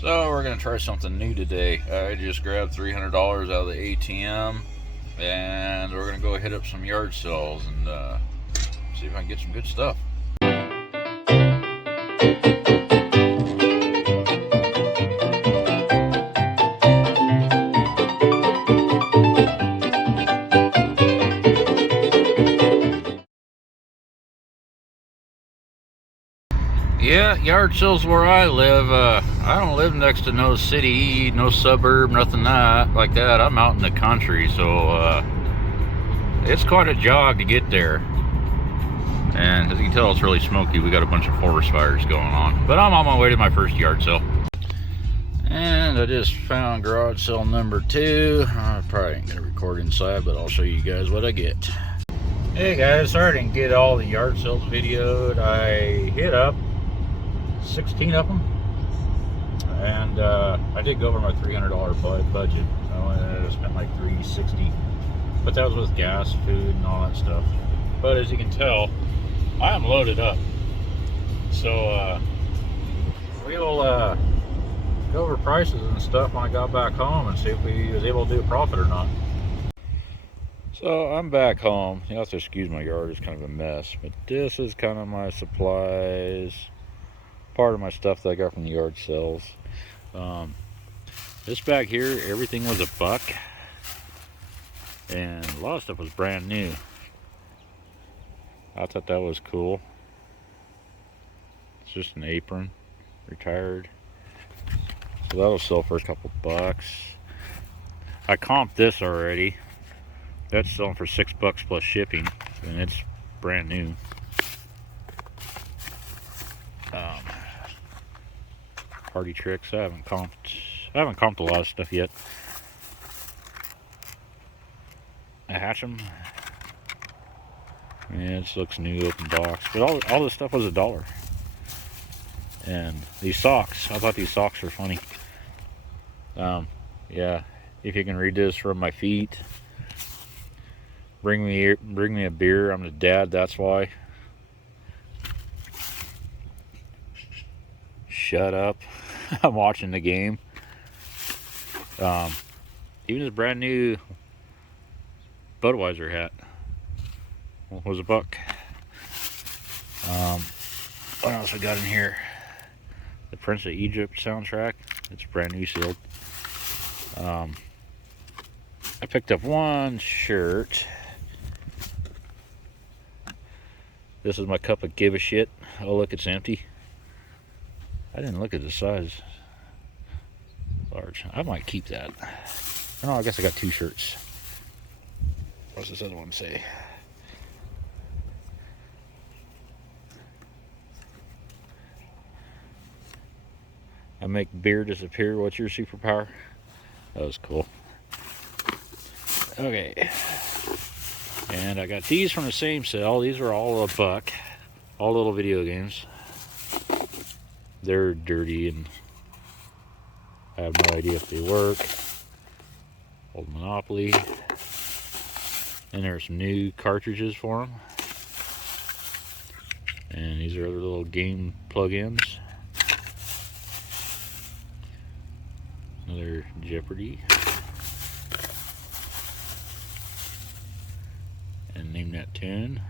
So we're gonna try something new today. I just grabbed $300 out of the ATM, and we're gonna go hit up some yard sales and see if I can get some good stuff. Yeah, yard sales where I live. I don't live next to no city, no suburb, nothing like that. I'm out in the country, so it's quite a jog to get there. And as you can tell, it's really smoky. We got a bunch of forest fires going on. But I'm on my way to my first yard sale. And I just found garage sale number 2. I probably ain't gonna record inside, but I'll show you guys what I get. Hey guys, sorry I didn't get all the yard sales videoed. I hit up 16 of them, and I did go over my $300 budget. I spent like $360, but that was with gas, food, and all that stuff. But as you can tell, I am loaded up, so we'll go over prices and stuff when I got back home and see if we was able to do a profit or not. So I'm back home. You have to excuse my yard, it's kind of a mess, but this is kind of my supplies, part of my stuff that I got from the yard sales. This back here, everything was $1, and a lot of stuff was brand new. I thought that was cool. It's just an apron, retired, so that'll sell for a couple bucks. I comped this already. That's selling for $6 plus shipping, and it's brand new. Party tricks. I haven't comped a lot of stuff yet. I hatch them. Yeah, it looks new, open box. But all this stuff was $1. And these socks, I thought these socks were funny. Yeah, if you can read this, from my feet. Bring me a beer. I'm the dad. That's why. Shut up. I'm watching the game. Even this brand new Budweiser hat was $1. What else we got in here? The Prince of Egypt soundtrack. It's brand new, sealed. I picked up one shirt. This is my cup of give a shit. Oh look, it's empty. I didn't look at the size. Large. I might keep that. Oh, I guess I got 2 shirts. What's this other one say? I make beer disappear. What's your superpower? That was cool. Okay. And I got these from the same sale. These are all $1. All little video games. They're dirty and I have no idea if they work. Old Monopoly. And there's some new cartridges for them. And these are other little game plug-ins. Another Jeopardy. And name that tune.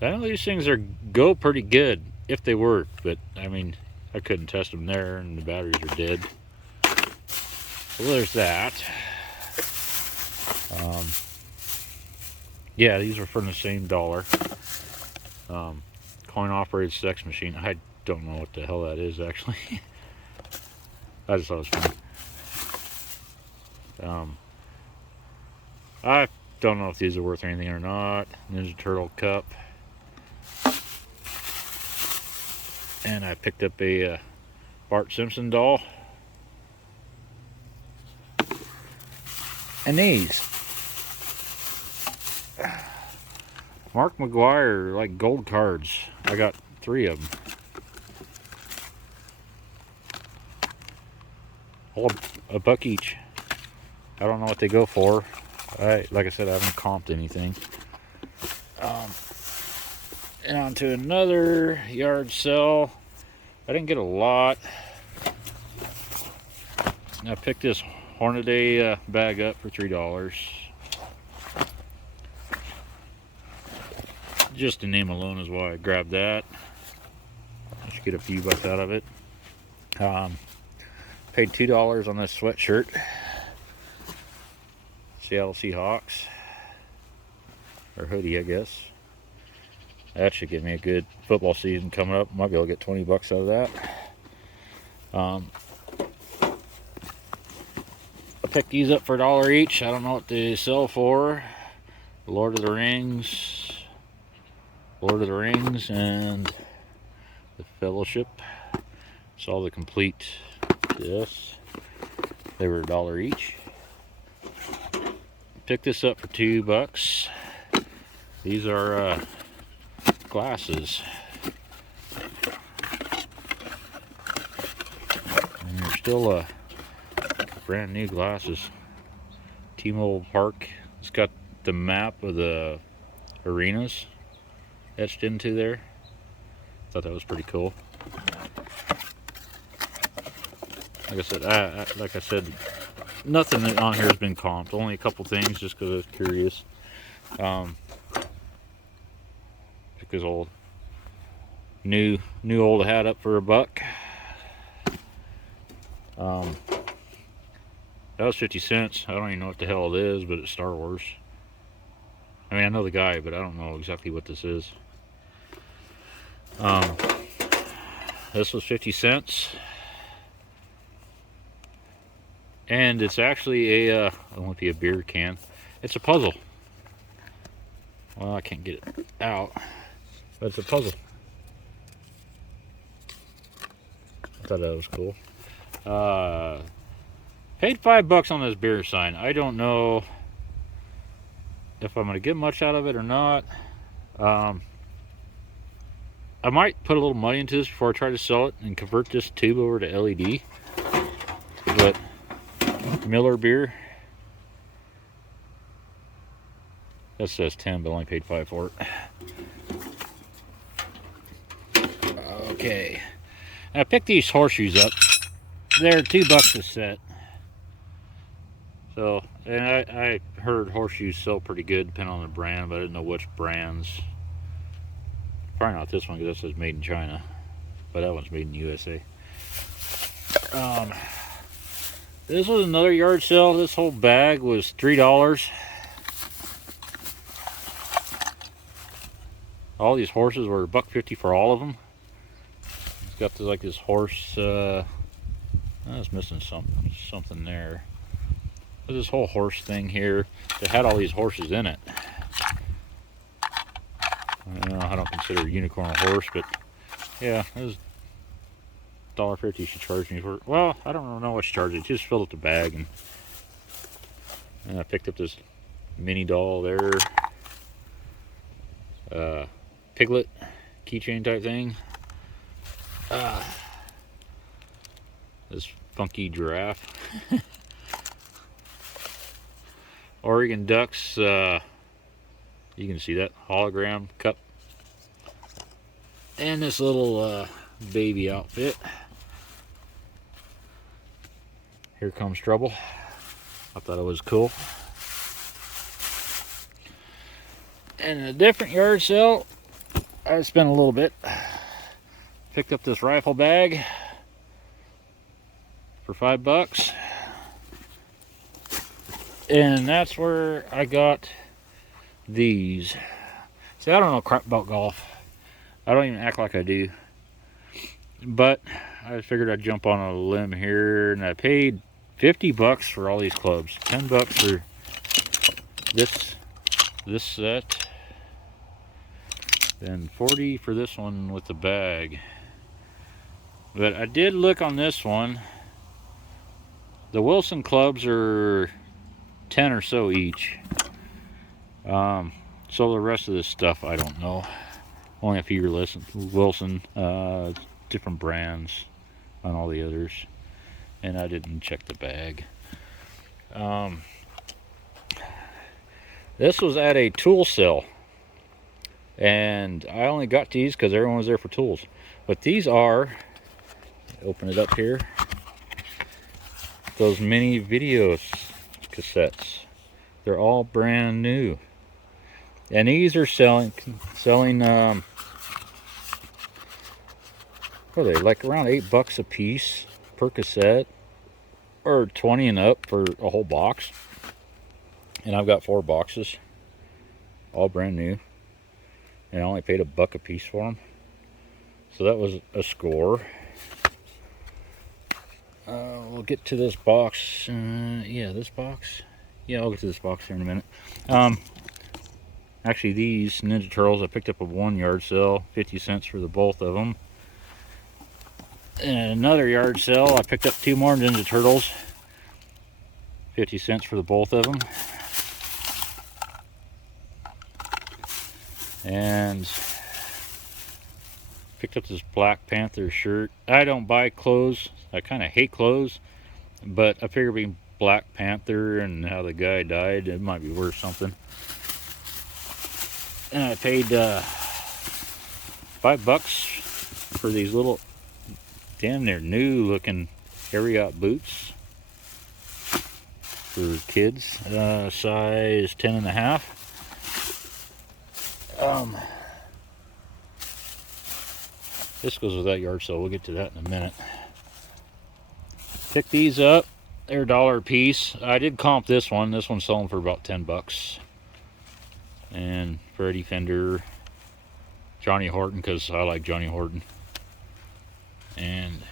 I know these things go pretty good if they work, but I mean, I couldn't test them there, and the batteries are dead. So there's that. Yeah, these are from the same dollar. Coin-operated sex machine. I don't know what the hell that is, actually. I just thought it was funny. I don't know if these are worth anything or not. Ninja Turtle cup. And I picked up a Bart Simpson doll. And these. Mark McGuire, like gold cards. I got 3 of them. All $1 each. I don't know what they go for. Like I said, I haven't comped anything. And on to another yard sale. I didn't get a lot. I picked this Hornaday bag up for $3. Just the name alone is why I grabbed that. I should get a few bucks out of it. Paid $2 on this sweatshirt. Seattle Seahawks. Or hoodie, I guess. That should give me a good football season coming up. Might be able to get 20 bucks out of that. I picked these up for $1 each. I don't know what they sell for. Lord of the Rings, and the Fellowship. Saw the complete this. They were $1 each. Picked this up for $2. These are glasses. And they're still brand new glasses. T-Mobile Park. It's got the map of the arenas etched into there. Thought that was pretty cool. Like I said, nothing on here has been comped. Only a couple things, just because I was curious. Pick this old new old hat up for $1. That was 50 cents. I don't even know what the hell it is, but it's Star Wars. I mean, I know the guy, but I don't know exactly what this is. This was 50 cents. And it's actually it won't be a beer can. It's a puzzle. Well, I can't get it out, but it's a puzzle. I thought that was cool. Paid $5 on this beer sign. I don't know if I'm gonna get much out of it or not. I might put a little money into this before I try to sell it and convert this tube over to LED. But Miller beer, that says 10, but I only paid 5 for it. Okay, I picked these horseshoes up. They're $2 a set. So, and I heard horseshoes sell pretty good depending on the brand, but I didn't know which brands. Probably not this one because that says made in China, but that one's made in USA. This was another yard sale. This whole bag was $3. All these horses were $1.50 for all of them. It's got this, like this horse. I was missing something there. There's this whole horse thing here that had all these horses in it. I don't consider a unicorn a horse, but yeah, it was $1.50 she charged me for. Well, I don't know what she charged me. She just filled up the bag, and I picked up this mini doll there, piglet keychain type thing. This funky giraffe. Oregon Ducks, you can see that hologram cup, and this little baby outfit. Here Comes Trouble. I thought it was cool. And a different yard sale, I spent a little bit. Picked up this rifle bag for $5. And that's where I got these. See, I don't know crap about golf. I don't even act like I do. But I figured I'd jump on a limb here, and I paid $50 for all these clubs. $10 for this set, then $40 for this one with the bag. But I did look on this one. The Wilson clubs are 10 or so each. So the rest of this stuff I don't know. Only a few Wilson, different brands on all the others, and I didn't check the bag. This was at a tool sale, and I only got these because everyone was there for tools. But these are, open it up here. those mini video cassettes. They're all brand new. And these are selling what are they, like around $8 a piece per cassette, or 20 and up for a whole box. And I've got 4 boxes, all brand new, and I only paid $1 a piece for them. So that was a score. We'll get to this box. Yeah, this box. Yeah, I'll get to this box here in a minute. Actually, these Ninja Turtles I picked up at one yard sale, 50 cents for the both of them. And another yard sale, I picked up 2 more Ninja Turtles, 50 cents for the both of them. And picked up this Black Panther shirt. I don't buy clothes. I kind of hate clothes, but I figure being Black Panther and how the guy died, it might be worth something. And I paid $5 for these little damn near new looking Ariat boots for kids, size 10.5. This goes with that yard sale. We'll get to that in a minute. Pick these up. They're $1 a piece. I did comp this one. This one's selling for about $10. And Freddie Fender, Johnny Horton, because I like Johnny Horton, and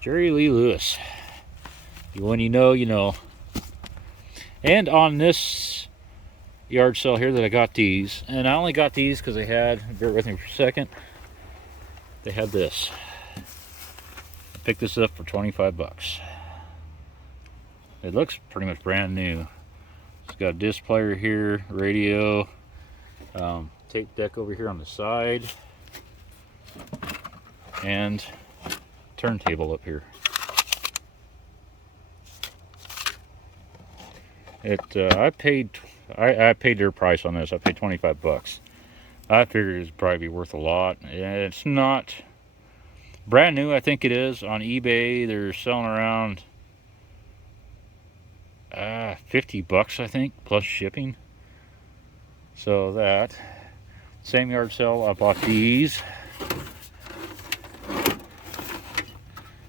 Jerry Lee Lewis. When you know, you know. And on this yard sale here that I got these, and I only got these because they had, bear with me for a second, they had this. I picked this up for $25. It looks pretty much brand new. It's got a disc player here, radio, tape deck over here on the side, and turntable up here. I paid their price on this. I paid $25. I figured it'd probably be worth a lot. It's not brand new. I think it is on eBay. They're selling around $50, I think, plus shipping. So that same yard sale, I bought these,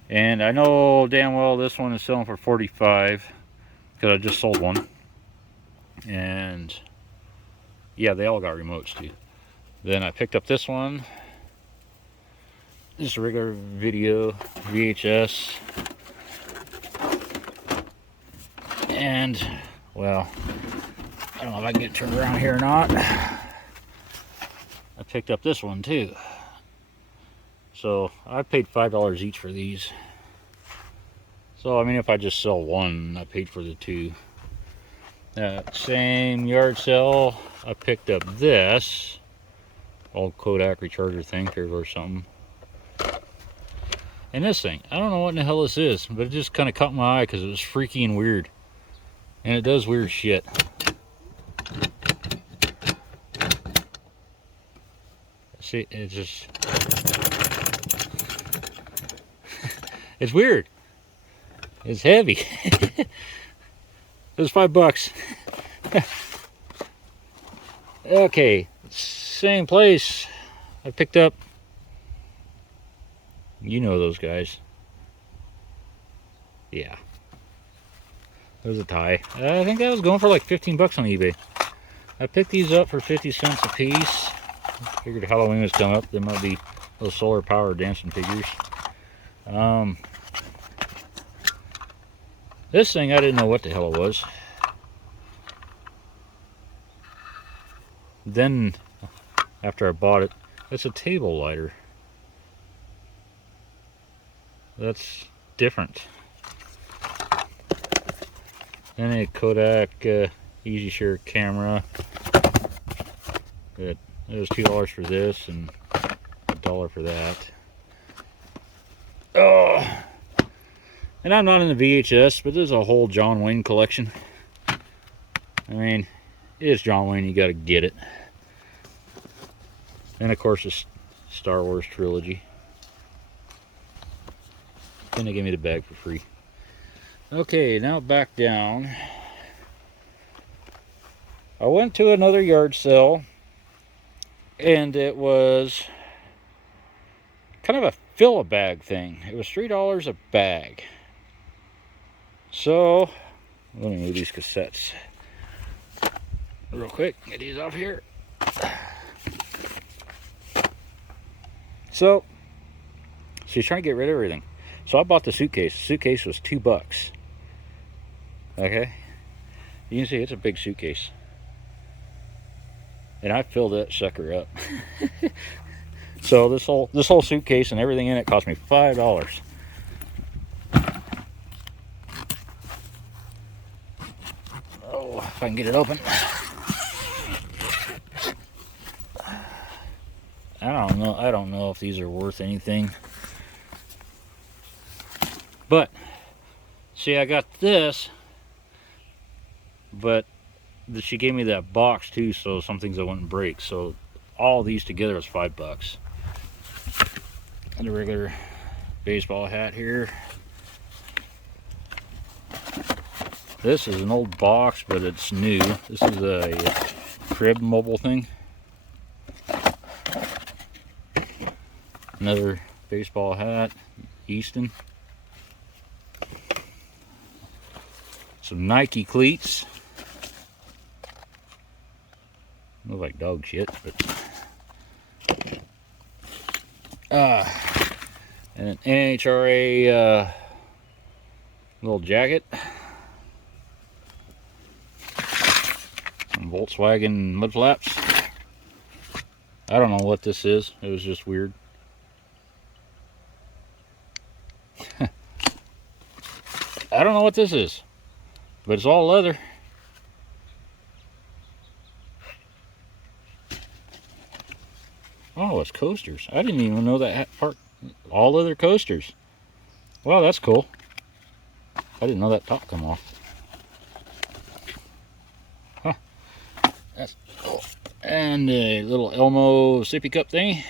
and I know damn well this one is selling for $45 because I just sold one. And yeah, they all got remotes too. Then I picked up this one, just a regular video VHS. And, well, I don't know if I can get it turned around here or not. I picked up this one too. So I paid $5 each for these. So, I mean, if I just sell one, I paid for the 2. Same yard sale, I picked up this old Kodak recharger thing or something. And this thing, I don't know what in the hell this is, but it just kind of caught my eye because it was freaky and weird. And it does weird shit. See, it's just... it's weird. It's heavy. It was $5. Okay, same place. I picked up... you know those guys. Yeah. There's a tie. I think that was going for like $15 on eBay. I picked these up for 50 cents a piece. Figured Halloween was coming up. There might be those solar powered dancing figures. This thing, I didn't know what the hell it was. Then, after I bought it, it's a table lighter. That's different. Then a Kodak Easy Share camera. It was $2 for this and $1 for that. Oh, and I'm not in the VHS, but there's a whole John Wayne collection. I mean, it's John Wayne, you gotta get it. And of course, the Star Wars trilogy. Then they gave me the bag for free. Okay, now back down. I went to another yard sale, and it was kind of a fill-a-bag thing. It was $3 a bag. So, let me move these cassettes real quick. Get these off here. So, she's trying to get rid of everything. So I bought the suitcase. The suitcase was $2. Okay? You can see it's a big suitcase. And I filled that sucker up. So this whole suitcase and everything in it cost me $5. Oh, if I can get it open. I don't know if these are worth anything. But see, I got this, but she gave me that box too, so some things I wouldn't break. So all these together was $5. And a regular baseball hat here. This is an old box, but it's new. This is a crib mobile thing. Another baseball hat, Easton. Some Nike cleats. Look like dog shit, but and an NHRA little jacket. Some Volkswagen mud flaps. I don't know what this is. It was just weird. I don't know what this is, but it's all leather. Oh, it's coasters. I didn't even know that part. All leather coasters. Well, that's cool. I didn't know that top come off. Huh. That's cool. And a little Elmo sippy cup thingy.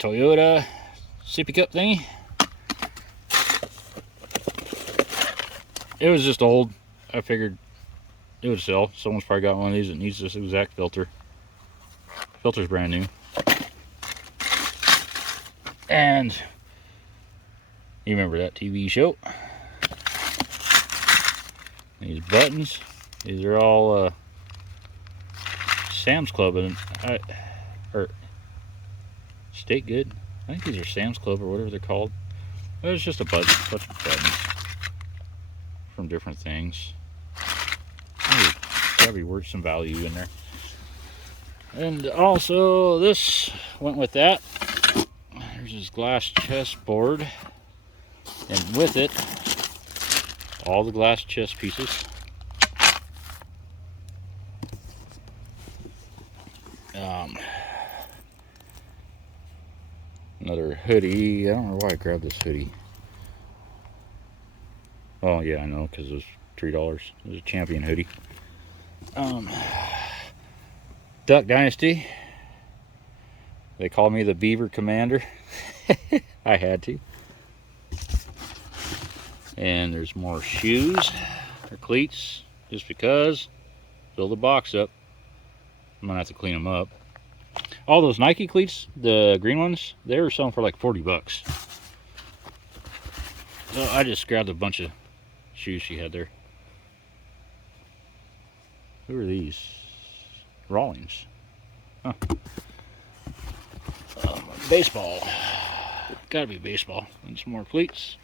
Toyota sippy cup thingy. It was just old. I figured it would sell. Someone's probably got one of these that needs this exact filter. Filter's brand new. And you remember that TV show? These buttons. These are all Sam's Club or State Good. I think these are Sam's Club or whatever they're called. But it's just a bunch of buttons from different things. There's probably worth some value in there. And also this went with that. There's this glass chessboard, and with it all the glass chess pieces. Another hoodie. I don't know why I grabbed this hoodie. Oh yeah, I know, because it was $3. It was a Champion hoodie. Duck Dynasty. They call me the Beaver Commander. I had to. And there's more shoes or cleats, just because. Fill the box up. I'm gonna have to clean them up. All those Nike cleats, the green ones, they were selling for like $40. So I just grabbed a bunch of shoes she had there. Who are these? Rawlings. Huh. Baseball. Gotta be baseball. And some more cleats.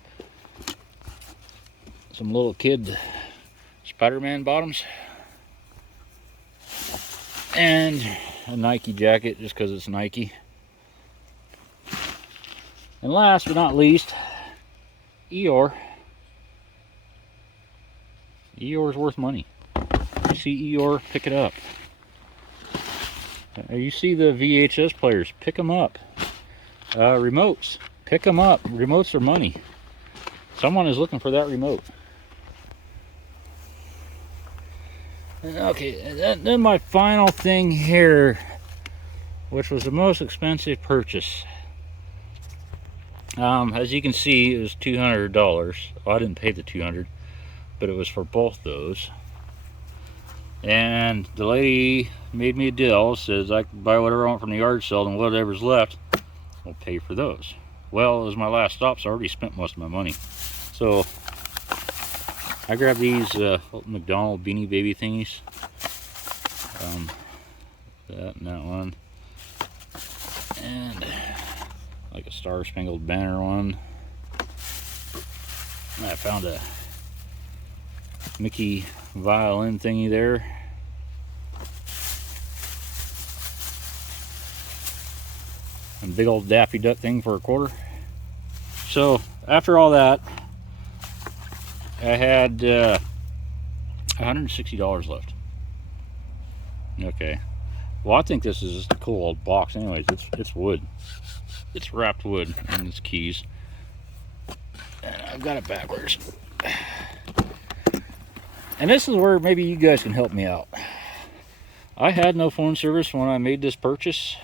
Some little kid Spider-Man bottoms. And a Nike jacket, just because it's Nike. And last but not least, Eeyore. Eeyore's worth money. You see Eeyore, pick it up. You see the VHS players, pick them up. Remotes, pick them up. Remotes are money. Someone is looking for that remote. Okay, then my final thing here, which was the most expensive purchase. As you can see, it was $200. Well, I didn't pay the $200, but it was for both those. And the lady made me a deal, says I can buy whatever I want from the yard sale, and whatever's left, I'll pay for those. Well, it was my last stop, so I already spent most of my money. So I grabbed these McDonald's Beanie Baby thingies. That and that one. And like a Star Spangled Banner one. And I found a Mickey violin thingy there. And a big old Daffy Duck thing for $1. So after all that, I had $160 left. Okay. Well, I think this is just a cool old box. Anyways, it's wood. It's wrapped wood, and it's keys. And I've got it backwards. And this is where maybe you guys can help me out. I had no phone service when I made this purchase,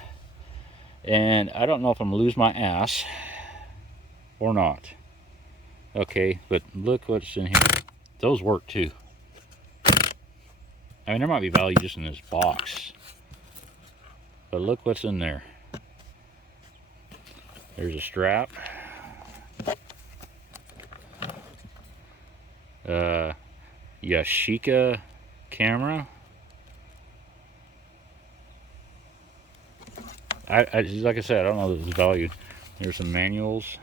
and I don't know if I'm gonna lose my ass or not. Okay, but look what's in here. Those work too. I mean, there might be value just in this box, but look what's in there. There's a strap. Yashica camera. Like I said, I don't know the value. There's some manuals.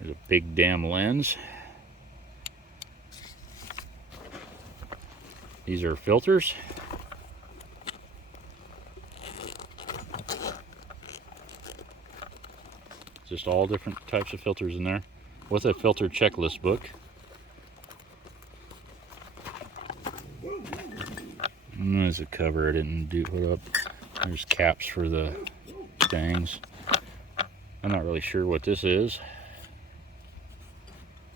There's a big damn lens. These are filters. Just all different types of filters in there, with a filter checklist book. And there's a cover I didn't put up. There's caps for the things. I'm not really sure what this is.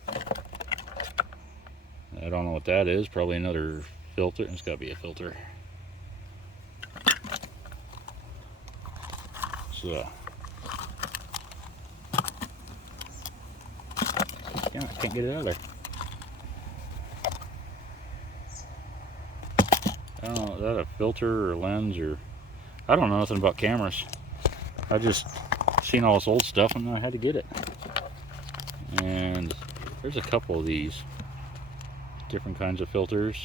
I don't know what that is. Probably another filter. It's got to be a filter. So yeah, I can't get it out of there. I don't know, is that a filter or lens, or I don't know nothing about cameras. I just seen all this old stuff and I had to get it. And there's a couple of these different kinds of filters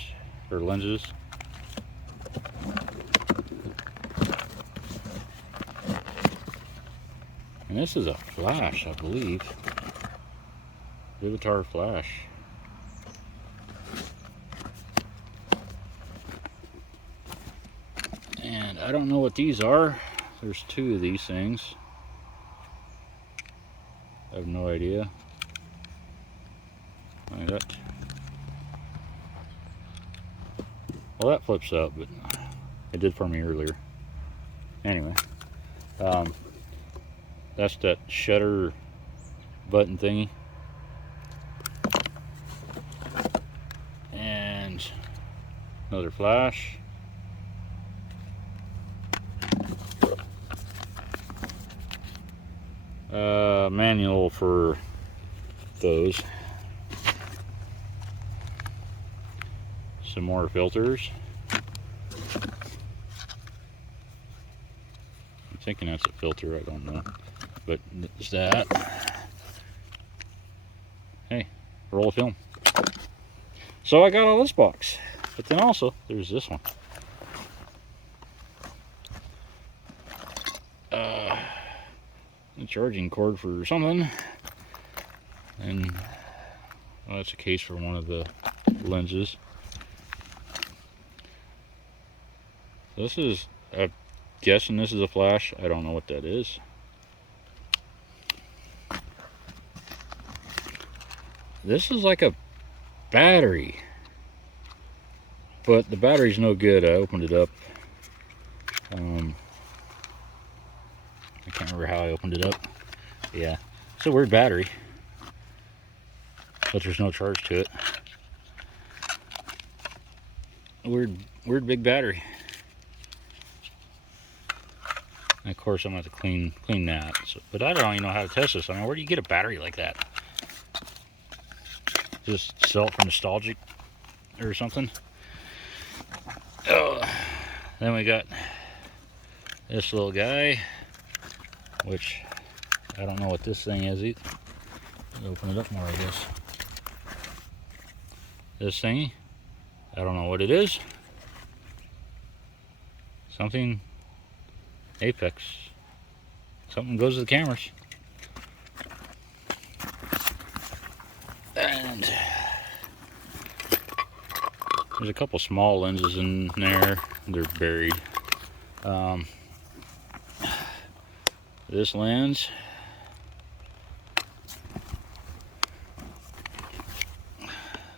or lenses. And this is a flash, I believe. Vivitar flash. And I don't know what these are. There's two of these things. I have no idea. Like that. Well, that flips up, but it did for me earlier. Anyway, that's that shutter button thingy. And another flash. Manual for those. Some more filters. I'm thinking that's a filter, I don't know. But it's that. Hey, roll of film. So I got all this box. But then also, there's this one. A charging cord for something. And well, that's a case for one of the lenses. This is, I'm guessing this is a flash. I don't know what that is. This is like a battery, but the battery's no good. I opened it up. I can't remember how I opened it up. Yeah, it's a weird battery, but there's no charge to it. Weird big battery. And of course, I'm going to have to clean that. So, but I don't even know how to test this. I mean, where do you get a battery like that? Just sell it for nostalgic or something. Oh, then we got this little guy, which I don't know what this thing is either. Open it up more, I guess. This thingy, I don't know what it is. Something Apex. Something goes to the cameras. And there's a couple small lenses in there. They're buried. This lens.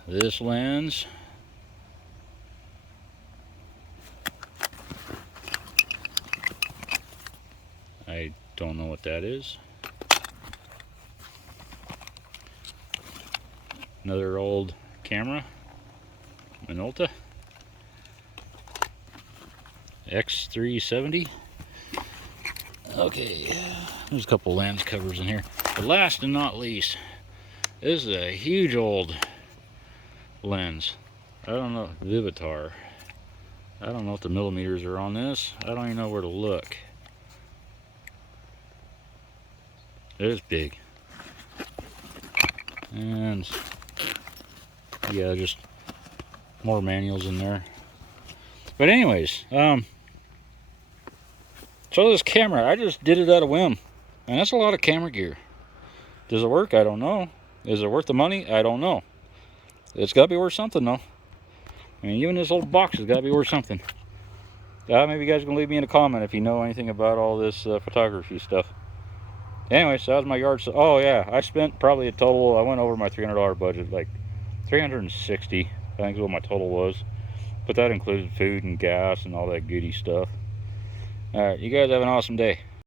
This lens. I don't know what that is. Another old camera, Minolta X370. Okay, there's a couple lens covers in here. But last and not least, this is a huge old lens. I don't know, Vivitar. I don't know what the millimeters are on this. I don't even know where to look. It is big. And yeah, just more manuals in there. But anyways, so this camera, I just did it out of whim. And that's a lot of camera gear. Does it work? I don't know. Is it worth the money? I don't know. It's got to be worth something, though. I mean, even this old box has got to be worth something. Maybe you guys can leave me in a comment if you know anything about all this photography stuff. Anyways, that was my yard sale. Oh yeah, I spent probably a total, I went over my $300 budget, like $360, I think is what my total was. But that included food and gas and all that goody stuff. Alright, you guys have an awesome day.